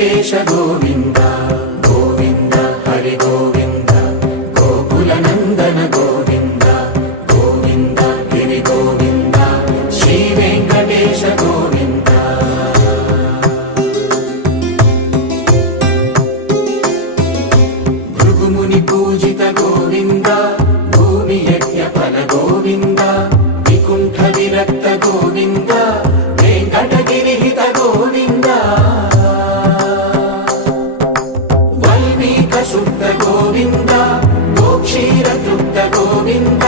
వెంకటేశ గోవింద గోవింద హరి గోవింద గోకుల నందన గోవింద గోవింద గిరి గోవింద శ్రీ వెంకటేశ గోవింద భృగుముని పూజిత గోవింద భూమి యజ్ఞ ఫల గోవింద వికుంఠ విరక్త గోవింద వెంకటగిరి హిత గోవింద వాల్మీక శుద్ధ గోవింద గోక్షీర తృప్త గోవింద